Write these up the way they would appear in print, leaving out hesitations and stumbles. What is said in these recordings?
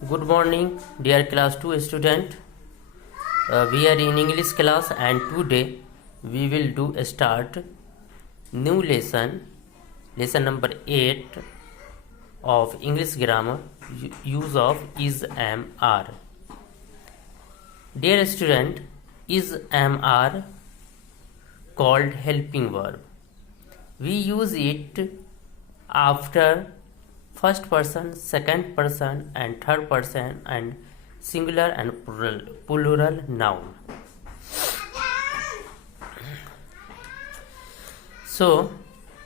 Good morning, dear class 2 student. We are in English class and today we will do start new lesson number 8 of English grammar, use of is, am, are. Dear student, is, am, are called helping verb. We use it after first person, second person and third person and singular and plural noun. So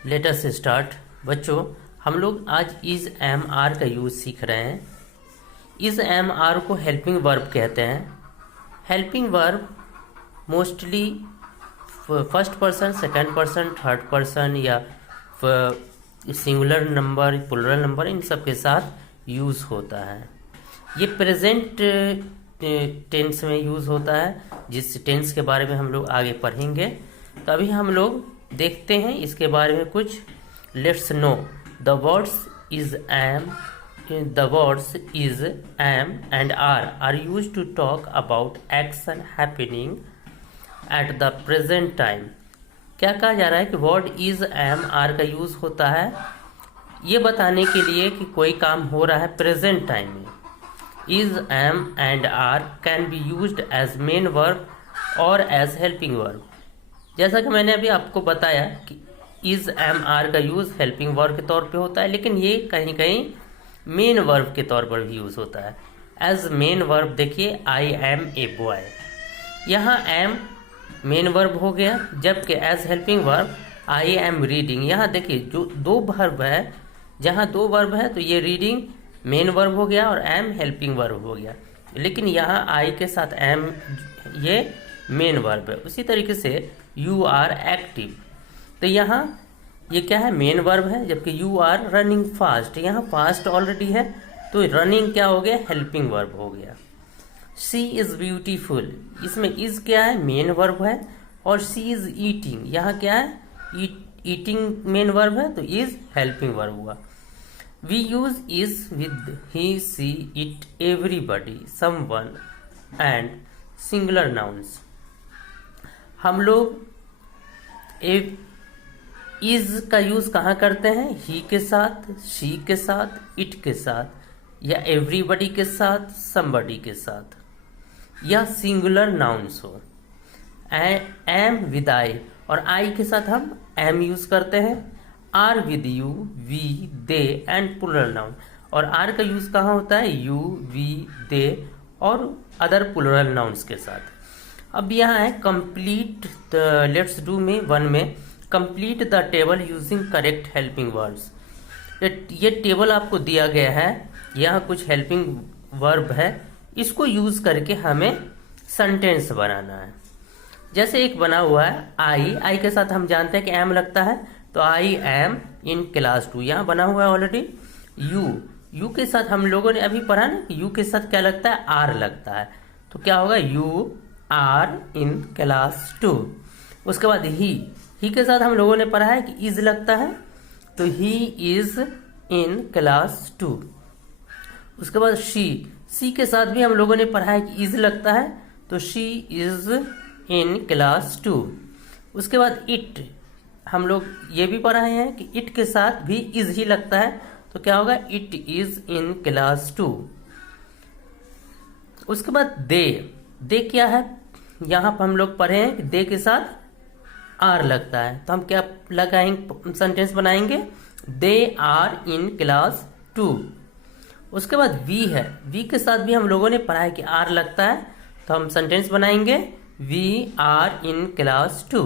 let us start. बच्चों, हम लोग आज is am are का use सीख रहे हैं. Is am are को helping verb कहते हैं. Helping verb mostly first person, second person, third person या सिंगुलर नंबर, प्लुरल नंबर, इन सब के साथ यूज़ होता है. ये प्रेजेंट टेंस में यूज़ होता है, जिस टेंस के बारे में हम लोग आगे पढ़ेंगे. तो अभी हम लोग देखते हैं इसके बारे में कुछ. Let's know the words is am. The words is am and are used to talk about action happening at the present time. क्या कहा जा रहा है कि वर्ड इज एम आर का यूज होता है ये बताने के लिए कि कोई काम हो रहा है प्रेजेंट टाइम में. Is am and are can be used as main verb और एज हेल्पिंग वर्ब. जैसा कि मैंने अभी आपको बताया कि इज एम आर का यूज हेल्पिंग वर्ब के तौर पे होता है, लेकिन ये कहीं कहीं मेन वर्ब के तौर पर भी यूज होता है. एज मेन वर्ब देखिए, आई एम ए बॉय. यहाँ एम मेन वर्ब हो गया, जबकि as helping verb I am reading. यहाँ देखिए जो दो वर्ब है, जहाँ दो वर्ब है तो ये रीडिंग मेन वर्ब हो गया और एम हेल्पिंग वर्ब हो गया, लेकिन यहाँ आई के साथ एम ये मेन वर्ब है. उसी तरीके से यू आर एक्टिव, तो यहाँ ये क्या है, मेन वर्ब है, जबकि यू आर रनिंग फास्ट. यहाँ फास्ट ऑलरेडी है तो रनिंग क्या हो गया, हेल्पिंग वर्ब हो गया. शी इज ब्यूटीफुल, इसमें इज क्या है, मेन वर्ब है, और शी इज ईटिंग, यहाँ क्या है, ईटिंग मेन वर्ब है तो इज हेल्पिंग वर्ब हुआ. We use is with he, she, it, everybody, someone and singular nouns. हम लोग इज का यूज कहाँ करते हैं, ही के साथ, शी के साथ, इट के साथ, या एवरीबडी के साथ, समबडी के साथ, या सिंगुलर नाउन्स हो. एम विद आई, और आई के साथ हम एम यूज करते हैं. Are with you, we, they and plural noun, और आर का यूज कहाँ होता है, यू, वी, दे और अदर प्लुरल नाउन्स के साथ. अब यहाँ है कंप्लीट द, लेट्स डू में 1 में complete the table using correct helping verbs. ये टेबल आपको दिया गया है, यहाँ कुछ हेल्पिंग वर्ब है, इसको यूज करके हमें सेंटेंस बनाना है. जैसे एक बना हुआ है आई के साथ हम जानते हैं कि एम लगता है, तो आई एम इन क्लास 2, यहाँ बना हुआ है ऑलरेडी. यू के साथ हम लोगों ने अभी पढ़ा ना कि यू के साथ क्या लगता है, आर लगता है, तो क्या होगा, यू आर इन क्लास 2. उसके बाद ही के साथ हम लोगों ने पढ़ा है कि इज लगता है, तो ही इज इन क्लास 2. उसके बाद सी के साथ भी हम लोगों ने पढ़ा है कि इज लगता है, तो शी इज इन क्लास 2. उसके बाद इट, हम लोग ये भी पढ़ा हैं कि इट के साथ भी इज ही लगता है, तो क्या होगा, इट इज इन क्लास 2. उसके बाद दे क्या है, यहाँ पर हम लोग पढ़े हैं कि दे के साथ आर लगता है, तो हम क्या लगाएंगे, सेंटेंस बनाएंगे, दे आर इन क्लास 2. उसके बाद वी है, वी के साथ भी हम लोगों ने पढ़ा है कि आर लगता है, तो हम सेंटेंस बनाएंगे, वी आर इन क्लास 2.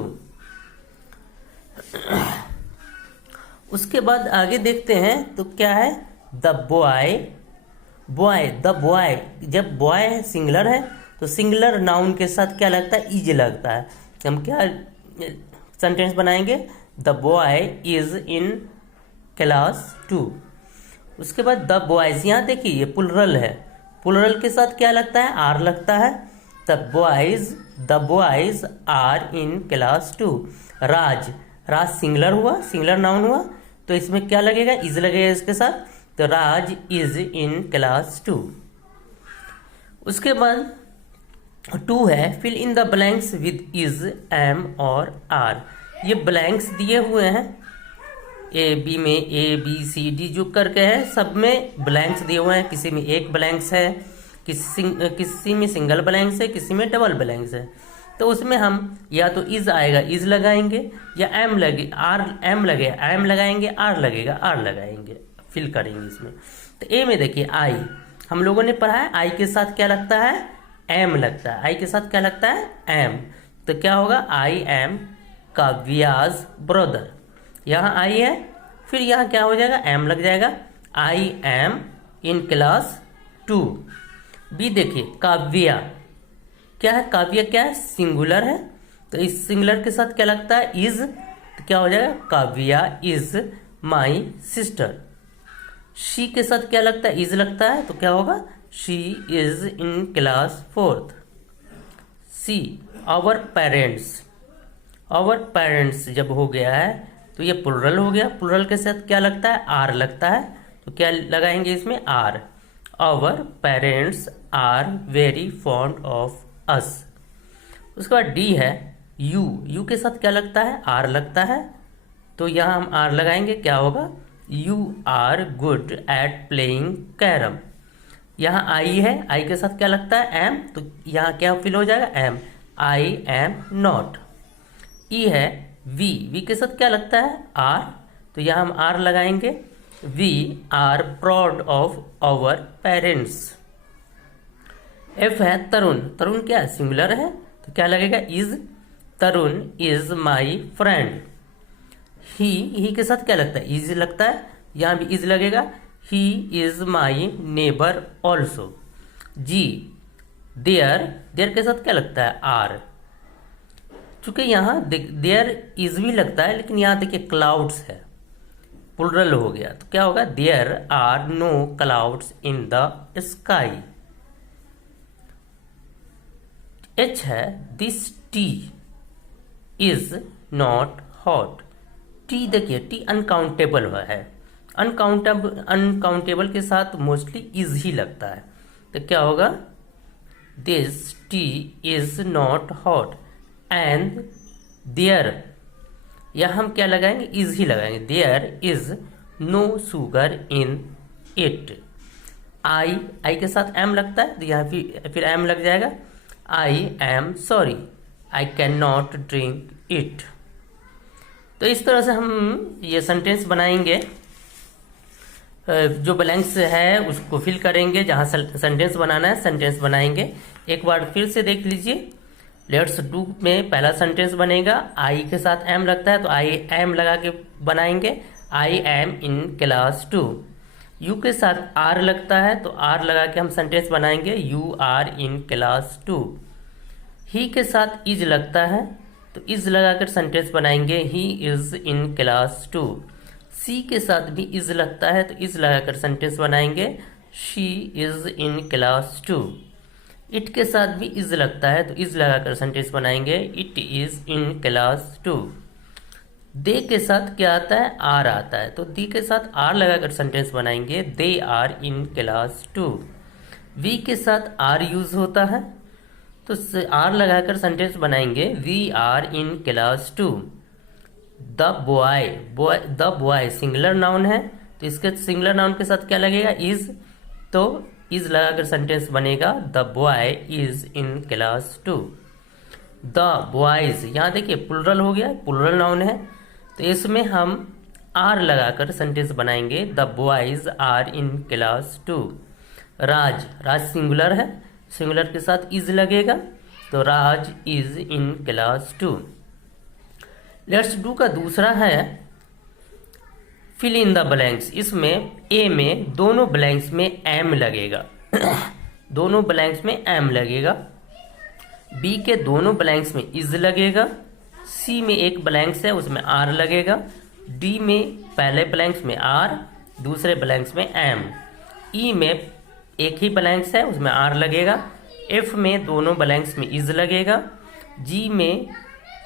उसके बाद आगे देखते हैं तो क्या है, द बॉय. द बॉय, जब बॉय सिंगुलर है तो सिंगुलर नाउन के साथ क्या लगता है, इज लगता है, हम क्या सेंटेंस बनाएंगे, the boy is in class 2. उसके बाद द बॉयज, यहाँ देखिए ये प्लुरल है, प्लुरल के साथ क्या लगता है, आर लगता है, the boys are in class 2. Raj singular हुआ, सिंगुलर नाउन हुआ, तो इसमें क्या लगेगा, इज लगेगा इसके साथ, तो राज इज इन क्लास 2. उसके बाद 2 है, fill in the blanks with is, am और आर। ये ब्लैंक्स दिए हुए हैं ए बी में, ए बी सी डी जो करके है, सब में ब्लैंक्स दिए हुए हैं। किसी में एक ब्लैंक्स है, किसी में सिंगल ब्लैंक्स है, किसी में डबल ब्लैंक्स है। तो उसमें हम या तो इज आएगा इज लगाएंगे, या एम लगे आर एम लगे एम लगाएंगे, आर लगेगा आर लगाएंगे, फिल करेंगे इसमें। तो ए में देखिए आई, हम लोगों ने पढ़ा है आई के साथ क्या लगता है, एम लगता है। आई के साथ क्या लगता है, एम। तो क्या होगा, आई एम काव्याज ब्रदर। यहाँ आई है, फिर यहाँ क्या हो जाएगा, एम लग जाएगा, I am in class 2। B देखिए काव्या, क्या है, काव्या क्या है, सिंगुलर है, तो इस सिंगुलर के साथ क्या लगता है, इज। तो क्या हो जाएगा, Kavya is my sister. She के साथ क्या लगता है, इज लगता है, तो क्या होगा, she is in class 4th। C our parents, our parents जब हो गया है तो ये प्लुरल हो गया। प्लुरल के साथ क्या लगता है, आर लगता है, तो क्या लगाएंगे इसमें, are. Our parents are very fond of us. उसके बाद डी है, यू। यू के साथ क्या लगता है, आर लगता है, तो यहाँ हम आर लगाएंगे, क्या होगा, you are good at playing carrom. यहाँ आई है, आई के साथ क्या लगता है, एम, तो यहाँ क्या फिल हो जाएगा, एम। I am not. ई है, वी। वी के साथ क्या लगता है, आर, तो यहाँ हम आर लगाएंगे, we are proud of our parents. F है, तरुण। तरुण क्या है, सिंगुलर है, तो क्या लगेगा, is. Tarun is my friend. He के साथ क्या लगता है, इज लगता है, यहाँ भी इज लगेगा, he is my neighbour also. G there, there के साथ क्या लगता है, आर। चूंकि यहाँ देयर इज भी लगता है, लेकिन यहाँ देखिए क्लाउड्स है, प्लुरल हो गया, तो क्या होगा, there are no clouds in the sky. एच है, this tea is not hot. Tea देखिए, टी अनकाउंटेबल है, अनकाउंटेबल के साथ मोस्टली इज ही लगता है, तो क्या होगा, this tea is not hot and there, या हम क्या लगाएंगे, इज ही लगाएंगे, there is no sugar in it. I के साथ एम लगता है, तो यहाँ फिर एम लग जाएगा, I am sorry I can not drink it. तो इस तरह से हम ये सेंटेंस बनाएंगे, जो ब्लैंक्स है उसको फिल करेंगे, जहाँ सेंटेंस बनाना है सेंटेंस बनाएंगे। एक बार फिर से देख लीजिए, लेट्स डू में पहला सेंटेंस बनेगा, आई के साथ एम लगता है, तो आई एम लगा के बनाएंगे, आई एम इन क्लास 2। यू के साथ आर लगता है, तो आर लगा के हम सेंटेंस बनाएंगे, यू आर इन क्लास 2। ही के साथ इज लगता है, तो इज लगाकर सेंटेंस बनाएंगे, ही इज इन क्लास 2। सी के साथ भी इज लगता है, तो इज लगाकर सेंटेंस बनाएंगे, she is in class 2। It के साथ भी इज लगता है, तो इज लगाकर सेंटेंस बनाएंगे, इट इज इन क्लास 2। दे के साथ क्या आता है, आर आता है, तो दी के साथ आर लगाकर सेंटेंस बनाएंगे, they are in class 2। We के साथ आर यूज होता है, तो आर लगाकर सेंटेंस बनाएंगे, we are in class 2। The boy, the boy singular noun है, तो इसके सिंगुलर नाउन के साथ क्या लगेगा, इज, तो इज लगाकर सेंटेंस बनेगा, the boy is in class 2। The boys, यहाँ देखिए प्लुरल हो गया, प्लुरल नाउन है, तो इसमें हम आर लगाकर सेंटेंस बनाएंगे, the boys are in class 2। Raj, Raj singular है, सिंगुलर के साथ इज लगेगा, तो Raj is in class 2। Let's do का दूसरा है फिल इन द ब्लैंक्स। इसमें ए में दोनों ब्लैंक्स में एम लगेगा दोनों ब्लैंक्स में एम लगेगा। बी के दोनों ब्लैंक्स में इज लगेगा। सी में एक ब्लैंक्स है उसमें आर लगेगा। डी में पहले ब्लैंक्स में आर, दूसरे ब्लैंक्स में एम। ई में एक ही ब्लैंक्स है उसमें आर लगेगा। एफ में दोनों ब्लैंक्स में इज लगेगा। जी में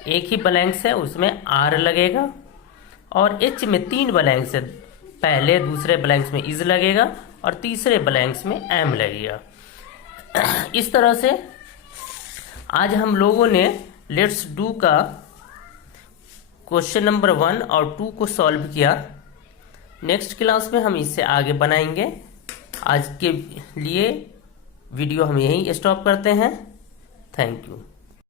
एक ही ब्लैंक्स है उसमें आर लगेगा। और एच में 3 ब्लैंक्स है, पहले दूसरे ब्लैंक्स में इज लगेगा और तीसरे ब्लैंक्स में एम लगेगा। इस तरह से आज हम लोगों ने लेट्स डू का क्वेश्चन नंबर 1 और 2 को सॉल्व किया। नेक्स्ट क्लास में हम इससे आगे बनाएंगे। आज के लिए वीडियो हम यहीं स्टॉप करते हैं। Thank you.